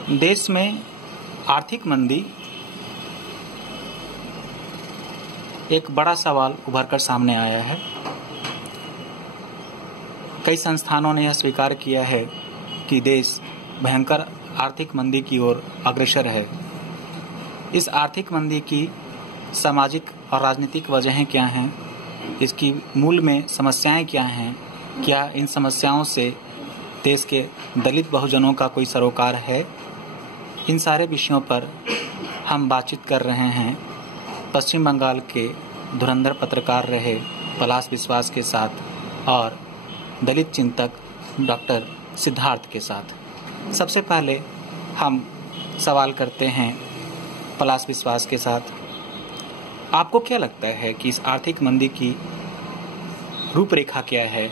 देश में आर्थिक मंदी एक बड़ा सवाल उभरकर सामने आया है। कई संस्थानों ने यह स्वीकार किया है कि देश भयंकर आर्थिक मंदी की ओर अग्रसर है। इस आर्थिक मंदी की सामाजिक और राजनीतिक वजहें क्या हैं? इसकी मूल में समस्याएं क्या हैं? क्या इन समस्याओं से देश के दलित बहुजनों का कोई सरोकार है? इन सारे विषयों पर हम बातचीत कर रहे हैं पश्चिम बंगाल के धुरंधर पत्रकार रहे पलाश विश्वास के साथ और दलित चिंतक डॉक्टर सिद्धार्थ के साथ। सबसे पहले हम सवाल करते हैं पलाश विश्वास के साथ। आपको क्या लगता है कि इस आर्थिक मंदी की रूपरेखा क्या है?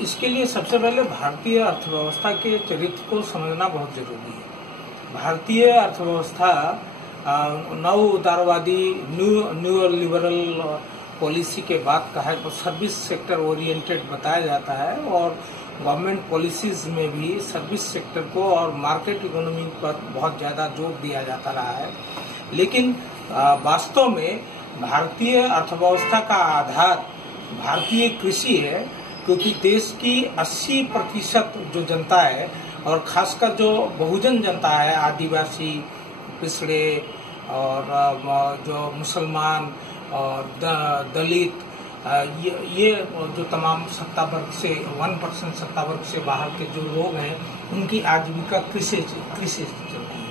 इसके लिए सबसे पहले भारतीय अर्थव्यवस्था के चरित्र को समझना बहुत जरूरी है। भारतीय अर्थव्यवस्था नव उदारवादी न्यू लिबरल पॉलिसी के बाद का है, तो सर्विस सेक्टर ओरिएंटेड बताया जाता है और गवर्नमेंट पॉलिसीज में भी सर्विस सेक्टर को और मार्केट इकोनॉमी पर बहुत ज्यादा जोर दिया जाता रहा है। लेकिन वास्तव में भारतीय अर्थव्यवस्था का आधार भारतीय कृषि है, क्योंकि देश की 80% जो जनता है और खासकर जो बहुजन जनता है, आदिवासी, पिछड़े और जो मुसलमान और दलित, ये जो तमाम सत्ता वर्ग से 1% सत्ता वर्ग से बाहर के जो लोग हैं, उनकी आजीविका कृषि से चलती है।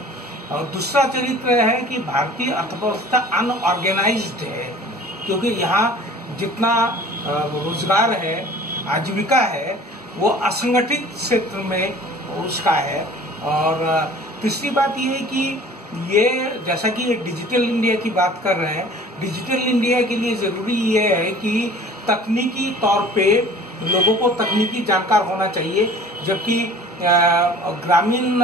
और दूसरा चरित्र है कि भारतीय अर्थव्यवस्था अनऑर्गेनाइज्ड है, क्योंकि यहाँ जितना रोजगार है, आजीविका है, वो असंगठित क्षेत्र में उसका है। और तीसरी बात ये है कि ये जैसा कि एक डिजिटल इंडिया की बात कर रहे हैं, डिजिटल इंडिया के लिए जरूरी ये है कि तकनीकी तौर पे लोगों को तकनीकी जानकार होना चाहिए, जबकि ग्रामीण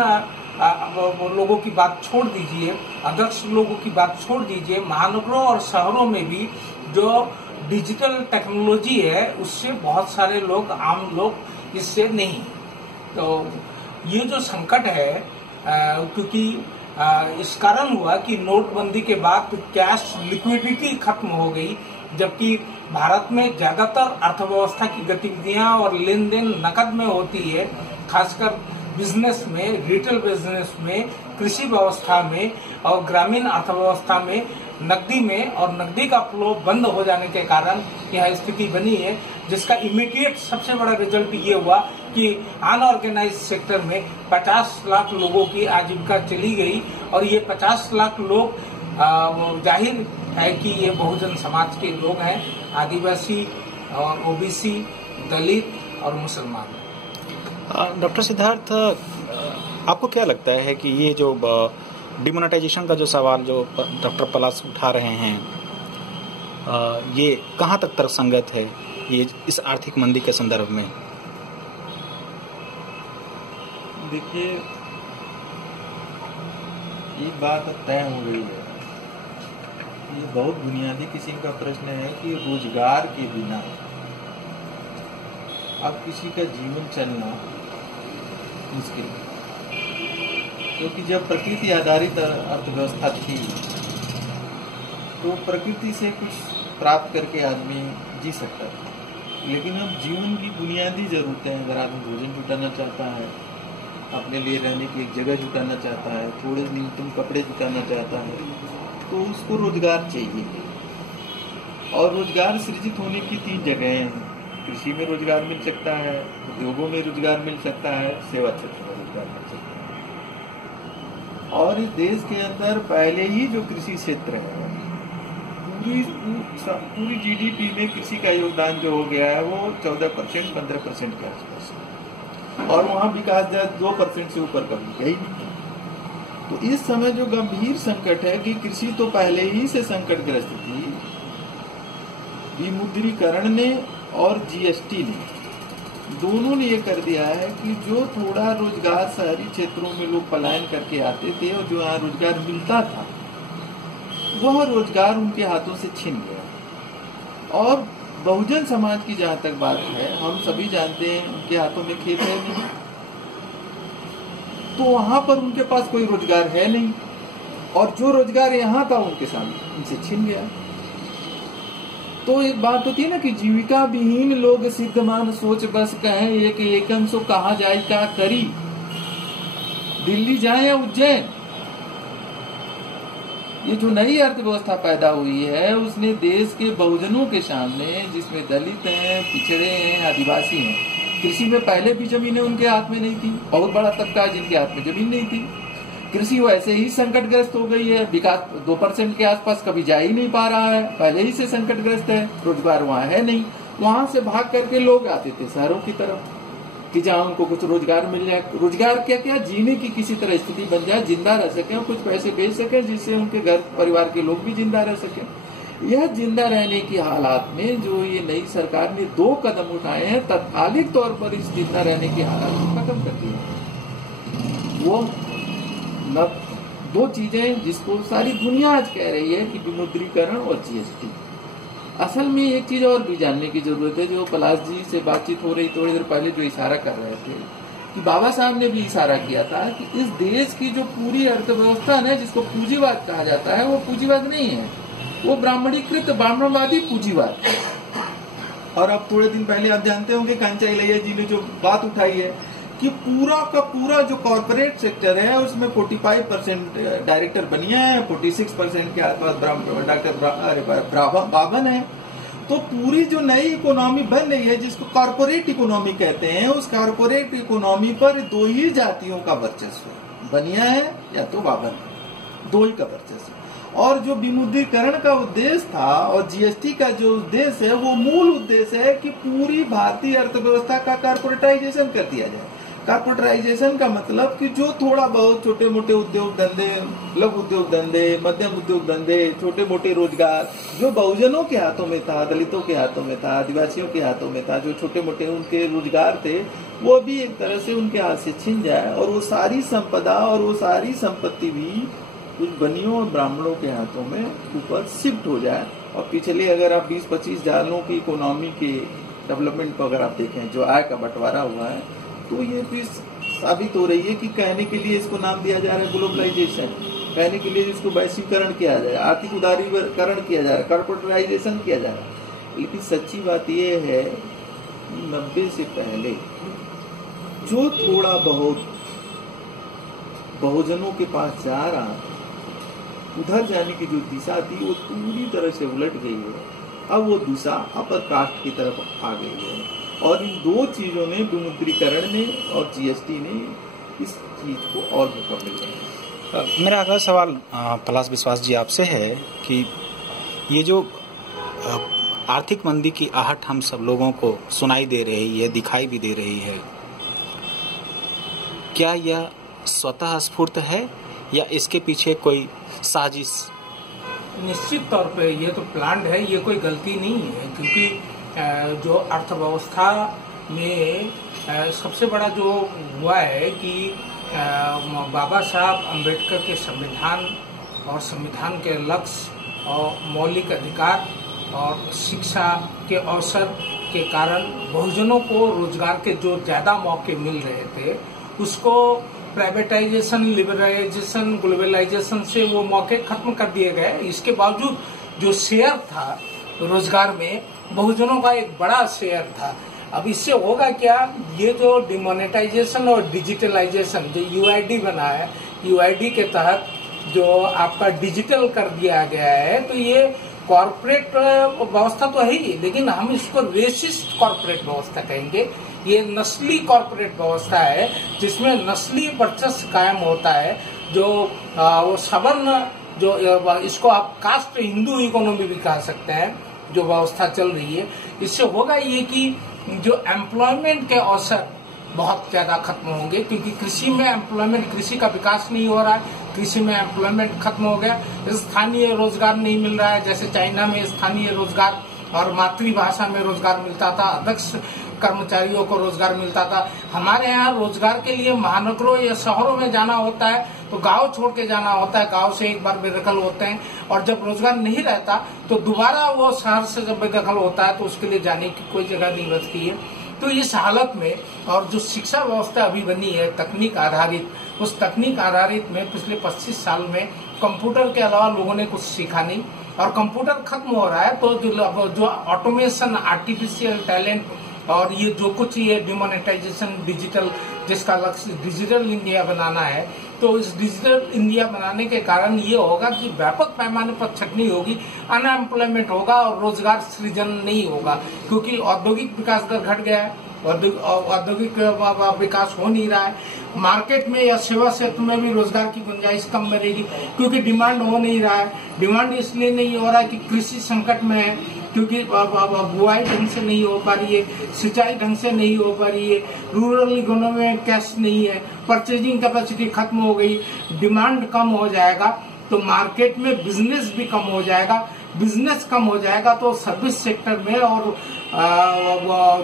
लोगों की बात छोड़ दीजिए, आदर्श लोगों की बात छोड़ दीजिए, महानगरों और शहरों में भी जो डिजिटल टेक्नोलॉजी है उससे बहुत सारे लोग, आम लोग इससे नहीं। तो ये जो संकट है, क्योंकि इस कारण हुआ कि नोटबंदी के बाद तो कैश लिक्विडिटी खत्म हो गई, जबकि भारत में ज्यादातर अर्थव्यवस्था की गतिविधियां और लेन देन नकद में होती है, खासकर बिजनेस में, रिटेल बिजनेस में, कृषि व्यवस्था में और ग्रामीण अर्थव्यवस्था में नकदी में, और नकदी का फ्लो बंद हो जाने के कारण यह स्थिति बनी है, जिसका इमीडिएट सबसे बड़ा रिजल्ट ये हुआ कि अनऑर्गेनाइज्ड सेक्टर में 50 लाख लोगों की आजीविका चली गई। और ये 50 लाख लोग जाहिर है कि ये बहुजन समाज के लोग हैं, आदिवासी और ओबीसी, दलित और मुसलमान। डॉक्टर सिद्धार्थ, आपको क्या लगता है कि ये जो डिमोनेटाइजेशन का जो सवाल जो डॉक्टर पलाश उठा रहे हैं, ये कहाँ तक तर्कसंगत है ये इस आर्थिक मंदी के संदर्भ में? देखिए, ये बात अब तय हो गई है। ये बहुत बुनियादी किस्म का प्रश्न है कि रोजगार के बिना अब किसी का जीवन चलना मुश्किल है, क्योंकि जब प्रकृति आधारित अर्थव्यवस्था थी तो प्रकृति से कुछ प्राप्त करके आदमी जी सकता था। लेकिन अब जीवन की बुनियादी जरूरतें, अगर आदमी भोजन जुटाना चाहता है, अपने लिए रहने की एक जगह जुटाना चाहता है, थोड़े न्यूनतम कपड़े जुटाना चाहता है, तो उसको रोजगार चाहिए। और रोजगार सृजित होने की 3 जगहें हैं। कृषि में रोजगार मिल सकता है, उद्योगों में रोजगार मिल सकता है, सेवा क्षेत्र में रोजगार मिल सकता है। और इस देश के अंदर पहले ही जो कृषि क्षेत्र है, पूरी जीडीपी में कृषि का योगदान जो हो गया है वो 14% 15% के आसपास है, और वहाँ विकास दर 2% से ऊपर कभी गई नहीं। तो इस समय जो गंभीर संकट है कि कृषि तो पहले ही से संकटग्रस्त थी, विमुद्रीकरण ने और जीएसटी ने, दोनों ने ये कर दिया है कि जो थोड़ा रोजगार शहरी क्षेत्रों में लोग पलायन करके आते थे और जो यहाँ रोजगार मिलता था, वह रोजगार उनके हाथों से छिन गया। और बहुजन समाज की जहाँ तक बात है, हम सभी जानते हैं उनके हाथों में खेत है नहीं, तो वहां पर उनके पास कोई रोजगार है नहीं, और जो रोजगार यहाँ था उनके सामने उनसे छिन गया। तो एक बात होती है ना कि जीविका विहीन लोग सिद्धमान सोच बस कहें, एक एकम सो कहा जाए क्या करी, दिल्ली जाए या उज्जैन। ये जो नई अर्थव्यवस्था पैदा हुई है उसने देश के बहुजनों के सामने, जिसमें दलित हैं, पिछड़े हैं, आदिवासी हैं, कृषि में पहले भी जमीनें उनके हाथ में नहीं थी, बहुत बड़ा तबका जिनके हाथ में जमीन नहीं थी, कृषि वैसे ही संकटग्रस्त हो गई है, विकास 2% के आसपास कभी जा ही नहीं पा रहा है, पहले ही से संकटग्रस्त है, रोजगार वहाँ है नहीं, वहां से भाग करके लोग आते थे शहरों की तरफ कि जहाँ उनको कुछ रोजगार मिल जाए। रोजगार क्या क्या, जीने की किसी तरह स्थिति बन जाए, जिंदा रह सके, कुछ पैसे भेज सके, जिससे उनके घर परिवार के लोग भी जिंदा रह सके। यह जिंदा रहने की हालात में जो ये नई सरकार ने 2 कदम उठाए हैं, तत्कालिक तौर पर इस जिंदा रहने की हालात को खत्म कर दिया। वो 2 चीजें जिसको सारी दुनिया आज कह रही है कि विमुद्रीकरण और जीएसटी। असल में एक चीज और भी जानने की जरूरत है, जो पलाश जी से बातचीत हो रही थोड़ी देर पहले जो इशारा कर रहे थे कि बाबा साहब ने भी इशारा किया था कि इस देश की जो पूरी अर्थव्यवस्था है जिसको पूंजीवाद कहा जाता है, वो पूंजीवाद नहीं है, वो ब्राह्मणीकृत ब्राह्मणवादी पूंजीवाद है। और अब थोड़े दिन पहले आप जानते होंगे कांचा इलैया जी ने जो बात उठाई है कि पूरा का पूरा जो कॉर्पोरेट सेक्टर है उसमें 45% डायरेक्टर बनिया है, 46% के आसपास डॉक्टर बावन है। तो पूरी जो नई इकोनॉमी बन रही है जिसको कॉर्पोरेट इकोनॉमी कहते हैं, उस कॉर्पोरेट इकोनॉमी पर 2 ही जातियों का वर्चस्व है, बनिया है या तो बावन, 2 ही का वर्चस्व। और जो विमुद्रीकरण का उद्देश्य था और जीएसटी का जो उद्देश्य है, वो मूल उद्देश्य है कि पूरी भारतीय अर्थव्यवस्था का कॉर्पोरेटाइजेशन कर दिया जाए। कॉर्पोरेटाइजेशन का मतलब कि जो थोड़ा बहुत छोटे मोटे उद्योग धंधे, लघु उद्योग धंधे, मध्यम उद्योग धंधे, छोटे मोटे रोजगार जो बहुजनों के हाथों में था, दलितों के हाथों में था, आदिवासियों के हाथों में था, जो छोटे मोटे उनके रोजगार थे, वो भी एक तरह से उनके हाथ से छिन जाए और वो सारी संपदा और वो सारी संपत्ति भी कुछ बनियों और ब्राह्मणों के हाथों में ऊपर शिफ्ट हो जाए। और पिछले अगर आप 20-25 सालों की इकोनॉमी के डेवलपमेंट को अगर आप देखें, जो आय का बंटवारा हुआ है, तो ये चीज साबित हो रही है कि कहने के लिए इसको नाम दिया जा रहा है ग्लोबलाइजेशन, कहने के लिए इसको वैश्वीकरण किया जा रहा है, आर्थिक उदारीकरण किया जा रहा है, कॉर्पोरेटाइजेशन किया जा रहा है। लेकिन सच्ची बात ये है 90 से पहले जो थोड़ा बहुत बहुजनों के पास जा रहा, उधर जाने की जो दिशा थी वो पूरी तरह से उलट गई है। अब वो दिशा अपर कास्ट की तरफ आ गई है और इन 2 चीजों ने, विमुद्रीकरण ने और जीएसटी ने, इस चीज को और मौका मिल रहा है। मेरा अगला सवाल पलाश विश्वास जी आपसे है कि ये जो आर्थिक मंदी की आहट हम सब लोगों को सुनाई दे रही है, दिखाई भी दे रही है, क्या यह स्वतः स्फूर्त है या इसके पीछे कोई साजिश? निश्चित तौर पे ये तो प्लान्ड है, ये कोई गलती नहीं है, क्योंकि जो अर्थव्यवस्था में सबसे बड़ा जो हुआ है कि बाबा साहब अम्बेडकर के संविधान और संविधान के लक्ष्य और मौलिक अधिकार और शिक्षा के अवसर के कारण बहुजनों को रोजगार के जो ज्यादा मौके मिल रहे थे, उसको प्राइवेटाइजेशन, लिबरलाइजेशन, ग्लोबलाइजेशन से वो मौके खत्म कर दिए गए। इसके बावजूद जो शेयर था रोजगार में, बहुजनों का एक बड़ा शेयर था। अब इससे होगा क्या, ये जो डिमोनेटाइजेशन और डिजिटलाइजेशन जो यूआईडी बना है, यूआईडी के तहत जो आपका डिजिटल कर दिया गया है, तो ये कॉर्पोरेट व्यवस्था तो है ही, लेकिन हम इसको रेसिस्ट कॉर्पोरेट व्यवस्था कहेंगे। ये नस्ली कॉर्पोरेट व्यवस्था है जिसमें नस्ली वर्चस्व कायम होता है, जो वो सवर्ण, जो इसको आप कास्ट हिंदू इकोनॉमी भी कह सकते हैं, जो व्यवस्था चल रही है। इससे होगा ये कि जो एम्प्लॉयमेंट के अवसर बहुत ज्यादा खत्म होंगे, क्योंकि कृषि में एम्प्लॉयमेंट, कृषि का विकास नहीं हो रहा है, कृषि में एम्प्लॉयमेंट खत्म हो गया, स्थानीय रोजगार नहीं मिल रहा है। जैसे चाइना में स्थानीय रोजगार और मातृभाषा में रोजगार मिलता था, अध्यक्ष कर्मचारियों को रोजगार मिलता था। हमारे यहाँ रोजगार के लिए महानगरों या शहरों में जाना होता है तो गांव छोड़ के जाना होता है, गांव से एक बार बेदखल होते हैं, और जब रोजगार नहीं रहता तो दोबारा वो शहर से जब बेदखल होता है तो उसके लिए जाने की कोई जगह नहीं बचती है। तो इस हालत में, और जो शिक्षा व्यवस्था अभी बनी है तकनीक आधारित, उस तकनीक आधारित में पिछले 25 साल में कंप्यूटर के अलावा लोगों ने कुछ सीखा नहीं, और कंप्यूटर खत्म हो रहा है तो जो ऑटोमेशन, आर्टिफिशियल टैलेंट और ये जो कुछ ये डिमोनेटाइजेशन, डिजिटल, जिसका लक्ष्य डिजिटल इंडिया बनाना है, तो इस डिजिटल इंडिया बनाने के कारण ये होगा कि व्यापक पैमाने पर छटनी होगी, अनएम्प्लॉयमेंट होगा और रोजगार सृजन नहीं होगा, क्योंकि औद्योगिक विकास दर घट गया है, औद्योगिक विकास हो नहीं रहा है। मार्केट में या सेवा क्षेत्र में भी रोजगार की गुंजाइश कम बनेगी, क्योंकि डिमांड हो नहीं रहा है। डिमांड इसलिए नहीं हो रहा है कि कृषि संकट में है, क्योंकि बुआई ढंग से नहीं हो पा रही है, सिंचाई ढंग से नहीं हो पा रही है, रूरल इकोनॉमी में कैश नहीं है, परचेजिंग कैपेसिटी खत्म हो गई, डिमांड कम हो जाएगा तो मार्केट में बिजनेस भी कम हो जाएगा। बिजनेस कम हो जाएगा तो सर्विस सेक्टर में और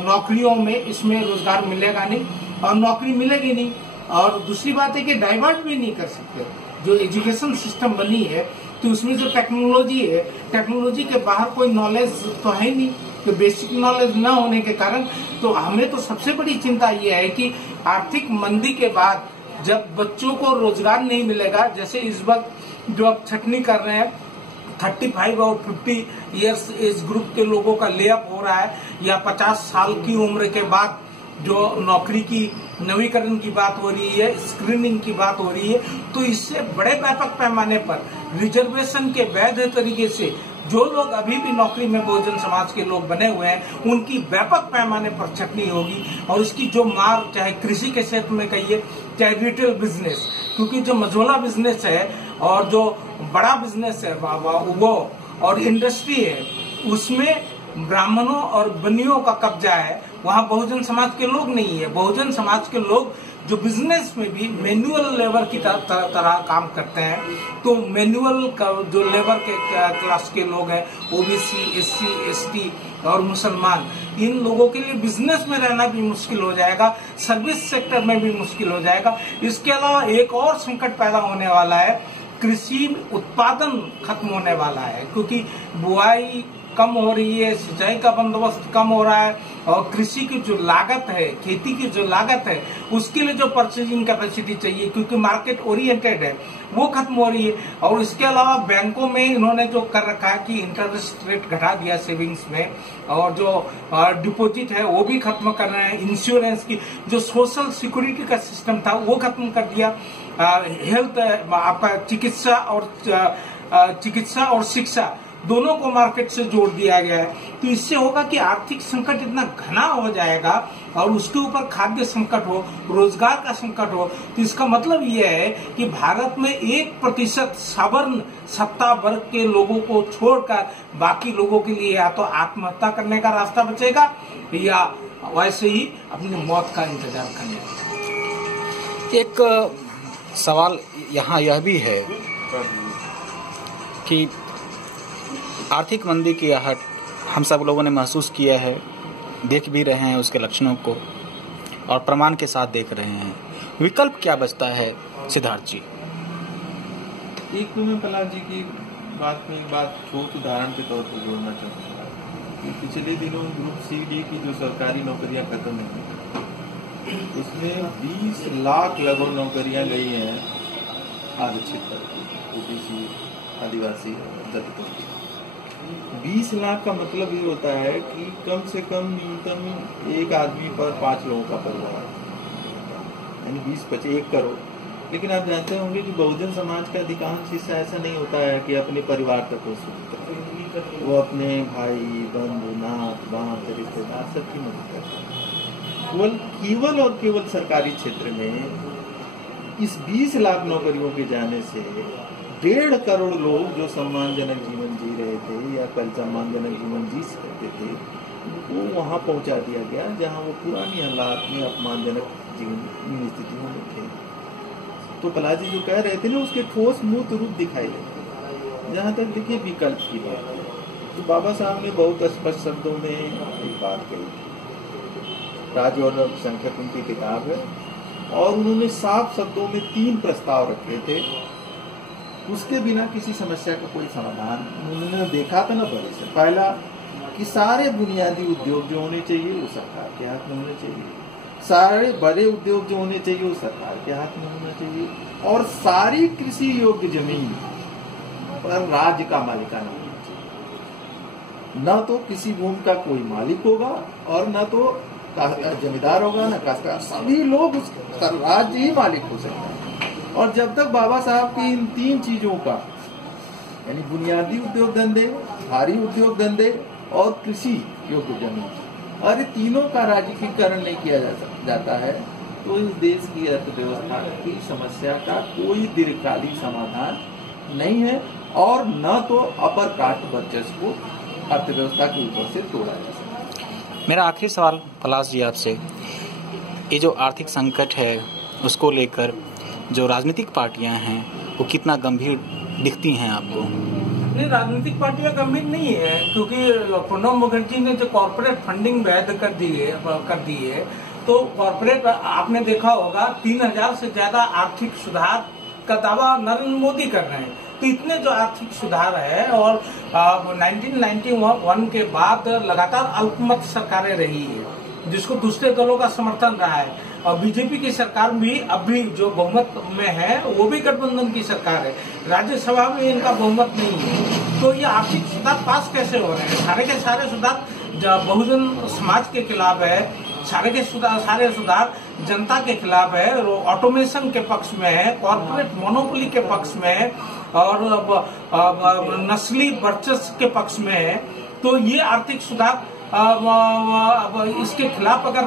नौकरियों में इसमें रोजगार मिलेगा नहीं, और नौकरी मिलेगी नहीं। और दूसरी बात है कि डाइवर्ट भी नहीं कर सकते। जो एजुकेशन सिस्टम बनी है तो उसमें जो टेक्नोलॉजी है, टेक्नोलॉजी के बाहर कोई नॉलेज तो है नहीं, तो बेसिक नॉलेज न होने के कारण तो हमें तो सबसे बड़ी चिंता ये है कि आर्थिक मंदी के बाद जब बच्चों को रोजगार नहीं मिलेगा, जैसे इस वक्त जो अब छटनी कर रहे हैं 35 और 50 इयर्स एज ग्रुप के लोगों का लेअप हो रहा है, या 50 साल की उम्र के बाद जो नौकरी की नवीकरण की बात हो रही है, स्क्रीनिंग की बात हो रही है, तो इससे बड़े व्यापक पैमाने पर रिजर्वेशन के वैध तरीके से जो लोग अभी भी नौकरी में बहुजन समाज के लोग बने हुए हैं, उनकी व्यापक पैमाने पर छटनी होगी। और इसकी जो मार, चाहे कृषि के क्षेत्र में कहिए, चाहे रिटेल बिजनेस, क्योंकि जो मझोला बिजनेस है और जो बड़ा बिजनेस है वो और इंडस्ट्री है, उसमें ब्राह्मणों और बनियों का कब्जा है, वहाँ बहुजन समाज के लोग नहीं है। बहुजन समाज के लोग जो बिजनेस में भी मैनुअल लेबर की तरह काम करते हैं, तो मैनुअल जो लेबर के क्लास के लोग हैं, ओबीसी, एससी, एसटी और मुसलमान, इन लोगों के लिए बिजनेस में रहना भी मुश्किल हो जाएगा, सर्विस सेक्टर में भी मुश्किल हो जाएगा। इसके अलावा एक और संकट पैदा होने वाला है, कृषि उत्पादन खत्म होने वाला है, क्योंकि बुआई कम हो रही है, सिंचाई का बंदोबस्त कम हो रहा है, और कृषि की जो लागत है, खेती की जो लागत है, उसके लिए जो परचेजिंग कैपेसिटी चाहिए, क्योंकि मार्केट ओरिएंटेड है, वो खत्म हो रही है। और इसके अलावा बैंकों में इन्होंने जो कर रखा है कि इंटरेस्ट रेट घटा दिया सेविंग्स में, और जो डिपॉजिट है वो भी खत्म कर रहे हैं। इंश्योरेंस की जो सोशल सिक्योरिटी का सिस्टम था वो खत्म कर दिया। हेल्थ, आपका चिकित्सा और शिक्षा दोनों को मार्केट से जोड़ दिया गया है। तो इससे होगा कि आर्थिक संकट इतना घना हो जाएगा, और उसके ऊपर खाद्य संकट हो, रोजगार का संकट हो, तो इसका मतलब यह है कि भारत में 1% सवर्ण सत्ता वर्ग के लोगों को छोड़कर बाकी लोगों के लिए या तो आत्महत्या करने का रास्ता बचेगा, या वैसे ही अपनी मौत का इंतजार करने। एक सवाल यहाँ यह भी है कि आर्थिक मंदी की आहट हम सब लोगों ने महसूस किया है, देख भी रहे हैं उसके लक्षणों को, और प्रमाण के साथ देख रहे हैं। विकल्प क्या बचता है सिद्धार्थ जी? एक तो मैं प्रहलाद जी की बात में एक बात ठोस उदाहरण के तौर पर जोड़ना चाहूँगा कि पिछले दिनों ग्रुप सी डी की जो सरकारी नौकरियां खत्म हुई, उसमें 20 लाख लगभग नौकरियां गई हैं आरक्षित करके, ओबीसी, आदिवासी, दलितों की। 20 लाख का मतलब ये होता है कि कम से कम न्यूनतम एक आदमी पर 5 लोगों का परिवार, यानी 20-25 करोड़। लेकिन आप जानते होंगे कि बहुजन समाज का अधिकांश हिस्सा ऐसा नहीं होता है कि अपने परिवार तक को सुनता है, वो अपने भाई, बंधु, नाथ, बांध, रिश्तेदार सबकी मदद करता है। केवल और केवल सरकारी क्षेत्र में इस 20 लाख नौकरियों के जाने से 1.5 करोड़ लोग जो सम्मानजनक जीवन जी रहे थे या कल सम्मानजनक जीवन जी सकते थे, वो वहां पहुंचा दिया गया जहां वो पुरानी हालात में अपमानजनक जीवन स्थितियों में थे। तो प्रहलाद जी जो कह रहे थे ना, उसके ठोस मूर्त रूप दिखाई देते। जहां तक देखिए विकल्प की बात है, तो बाबा साहब ने बहुत स्पष्ट शब्दों में एक बात कही, राज और संख्यक उनकी किताब है, और उन्होंने साफ शब्दों में 3 प्रस्ताव रखे थे। उसके बिना किसी समस्या का कोई समाधान उन्होंने देखा था ना बड़े से। पहला कि सारे बुनियादी उद्योग जो होने चाहिए वो सरकार के हाथ में होने चाहिए, सारे बड़े उद्योग जो होने चाहिए वो सरकार के हाथ में होना चाहिए, और सारी कृषि योग्य जमीन पर राज्य का मालिकाना होना चाहिए। न तो किसी भूमि का कोई मालिक होगा और न तो जमींदार होगा, न काश्तकार, सभी लोग राज्य ही मालिक हो सकता है। और जब तक बाबा साहब की इन 3 चीजों का, यानी बुनियादी उद्योग धंधे, भारी उद्योग धंधे और कृषि योग्य जमीन, और तीनों का राजकीकरण नहीं किया जाता है, तो इस देश की अर्थव्यवस्था की समस्या का कोई दीर्घकालीन समाधान नहीं है, और न तो अपर कास्ट वर्चस्व को अर्थव्यवस्था के ऊपर से तोड़ा जा सकता है। मेरा आखिरी सवाल पलाश जी आपसे, ये जो आर्थिक संकट है उसको लेकर जो राजनीतिक पार्टियां हैं वो कितना गंभीर दिखती हैं आपको? नहीं, राजनीतिक पार्टियां गंभीर नहीं है, क्योंकि प्रणब मुखर्जी ने जो कॉर्पोरेट फंडिंग वैध कर दी है, तो कॉर्पोरेट, आपने देखा होगा 3000 से ज्यादा आर्थिक सुधार का दावा नरेंद्र मोदी कर रहे हैं। तो इतने जो आर्थिक सुधार है, और 1991 के बाद लगातार अल्पमत सरकारें रही है, जिसको दूसरे दलों का समर्थन रहा है, और बीजेपी की सरकार भी अभी जो बहुमत में है वो भी गठबंधन की सरकार है, राज्यसभा में इनका बहुमत नहीं है। तो ये आर्थिक सुधार पास कैसे हो रहे हैं? सारे के सारे सुधार बहुजन समाज के खिलाफ है, सारे सुधार जनता के खिलाफ है, ऑटोमेशन के पक्ष में है, कॉर्पोरेट मोनोपोली के पक्ष में है, और नस्ली वर्चस्व के पक्ष में है। तो ये आर्थिक सुधार, इसके खिलाफ अगर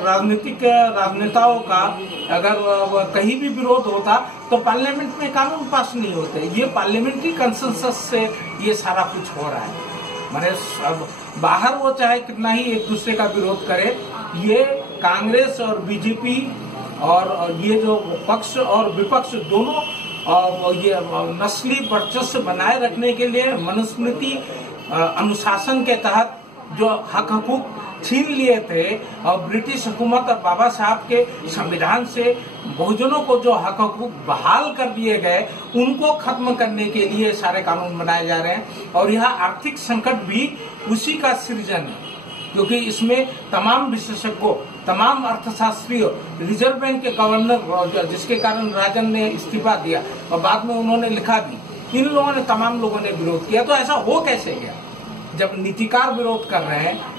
राजनेताओं का अगर कहीं भी विरोध होता तो पार्लियामेंट में कानून पास नहीं होते। ये पार्लियामेंट्री कंसेंसस से ये सारा कुछ हो रहा है। माने बाहर वो चाहे कितना ही एक दूसरे का विरोध करे, ये कांग्रेस और बीजेपी और ये जो पक्ष और विपक्ष दोनों ये नस्ली वर्चस्व बनाए रखने के लिए मनुस्मृति अनुशासन के तहत जो हक हकूक छीन लिए थे, और ब्रिटिश हुकूमत और बाबा साहब के संविधान से बहुजनों को जो हक हकूक बहाल कर दिए गए, उनको खत्म करने के लिए सारे कानून बनाए जा रहे हैं। और यह आर्थिक संकट भी उसी का सृजन है, क्योंकि इसमें तमाम विशेषज्ञों, तमाम अर्थशास्त्रियों, रिजर्व बैंक के गवर्नर, जिसके कारण राजन ने इस्तीफा दिया और बाद में उन्होंने लिखा भी, इन लोगों ने, तमाम लोगों ने विरोध किया। तो ऐसा हो कैसे गया? जब नीतिकार विरोध कर रहे हैं,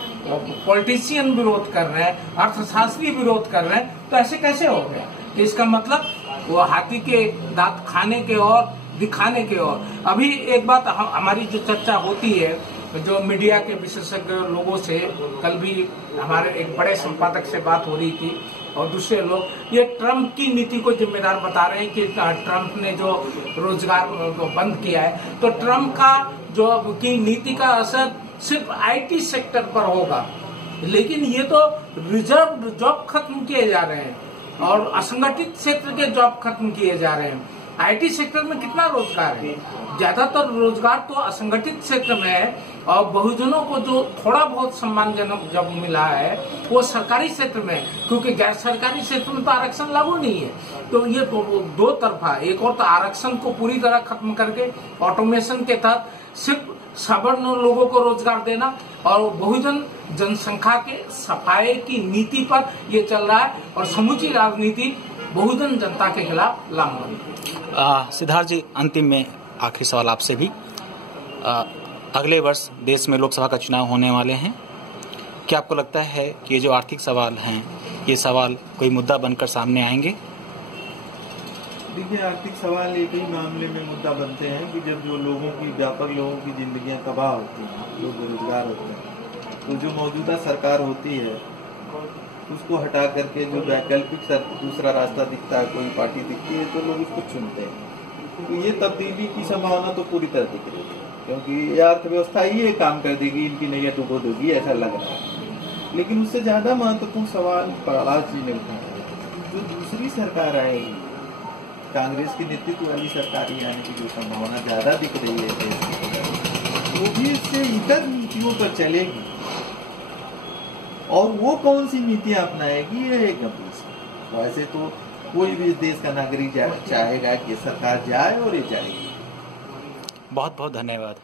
पॉलिटिशियन विरोध कर रहे हैं, अर्थशास्त्री विरोध कर रहे हैं, तो ऐसे कैसे हो गया? तो इसका मतलब वो हाथी के दांत खाने के और दिखाने के और। अभी एक बात हमारी जो चर्चा होती है, जो मीडिया के विशेषज्ञ लोगों से, कल भी हमारे एक बड़े संपादक से बात हो रही थी, और दूसरे लोग ये ट्रम्प की नीति को जिम्मेदार बता रहे हैं कि ट्रम्प ने जो रोजगार बंद किया है, तो ट्रम्प का जो की नीति का असर सिर्फ आईटी सेक्टर पर होगा, लेकिन ये तो रिजर्व जॉब खत्म किए जा रहे हैं और असंगठित क्षेत्र के जॉब खत्म किए जा रहे हैं। आईटी सेक्टर में कितना रोजगार है? ज्यादातर रोजगार तो असंगठित क्षेत्र में है, और बहुजनों को जो थोड़ा बहुत सम्मानजनक जॉब मिला है वो सरकारी क्षेत्र में, क्योंकि गैर सरकारी क्षेत्र में तो आरक्षण लागू नहीं है। तो ये दो तरफा, एक और तो आरक्षण को पूरी तरह खत्म करके ऑटोमेशन के तहत सिर्फ सवर्ण लोगों को रोजगार देना, और बहुजन जनसंख्या के सफाई की नीति पर ये चल रहा है, और समूची राजनीति बहुजन जनता के खिलाफ लामबंद। सिद्धार्थ जी, अंतिम में आखिरी सवाल आपसे भी, अगले वर्ष देश में लोकसभा का चुनाव होने वाले हैं, क्या आपको लगता है कि ये जो आर्थिक सवाल हैं, ये सवाल कोई मुद्दा बनकर सामने आएंगे? देखिए, आर्थिक सवाल एक ही मामले में मुद्दा बनते हैं कि जब जो लोगों की, व्यापक लोगों की जिंदगियां तबाह होती हैं, लोग बेरोजगार होते हैं, तो जो मौजूदा सरकार होती है उसको हटा करके जो वैकल्पिक दूसरा रास्ता दिखता है, कोई पार्टी दिखती है, तो लोग उसको चुनते हैं। तो ये तब्दीली की संभावना तो पूरी तरह दिख रही है, क्योंकि ये अर्थव्यवस्था ही ये काम कर देगी, इनकी नैया डुबो देगी, ऐसा लग रहा है। लेकिन उससे ज्यादा महत्वपूर्ण सवाल प्रहलाद जी ने उठाया, जो दूसरी सरकार आएगी, कांग्रेस की नेतृत्व वाली सरकार ही आने की जो संभावना ज्यादा दिख रही है देश की, वो भी इससे इतर नीतियों पर चलेगी, और वो कौन सी नीतियां अपनाएगी, ये एक गंभीर सवाल। वैसे तो कोई भी देश का नागरिक चाहेगा कि सरकार जाए, और ये जाएगी। बहुत बहुत धन्यवाद।